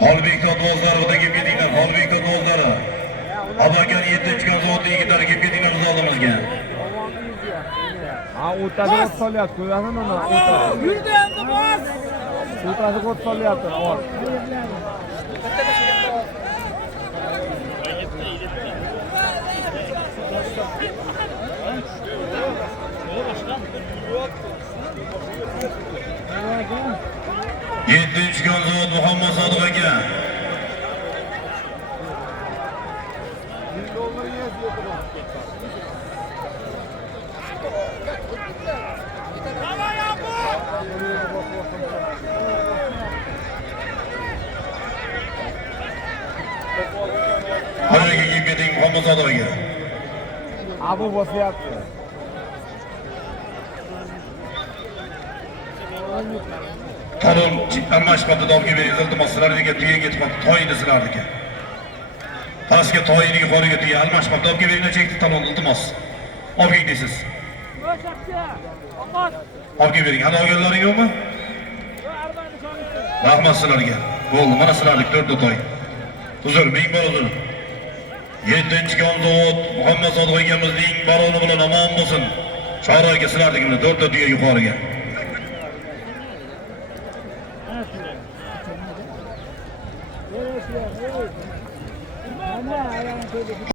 Holbekda dozlaridagi metinglar, Holbekda dozlari. Abakan 7-chi konzavotli yigitlar kelib ketinglar biz oldimizga. Ha, o'tasi ot solyapti, ko'rasizmi uni? O'tasi. Yurdi endi bos. O'tasi ot solyapti, ot. Yettinchi konzavot Muhammad Sodiq aka. Haraga kelib keting Muhammad Sodiq aka. Abu bosyapti. Talon almashmadi dolga bering, iltimos sizlarga tuya ketib qoldi, toyini sizlarniki. Pastga toyini yuqoriga tuya almashmadi dolga bering, chekdi talon iltimos. Olib deysiz. Olib bering, ana olganlaring yo'qmi? Rahmat sizlarga. Bo'ldi, mana sizlarning 4 ta toy. Uzr, ming bor uzr. 7-chi konzavot Muhammad Sodiq akamizning baroni bilan omon bo'lsin. Sho'royga sizlarningni 4 ta tuya yuqoriga.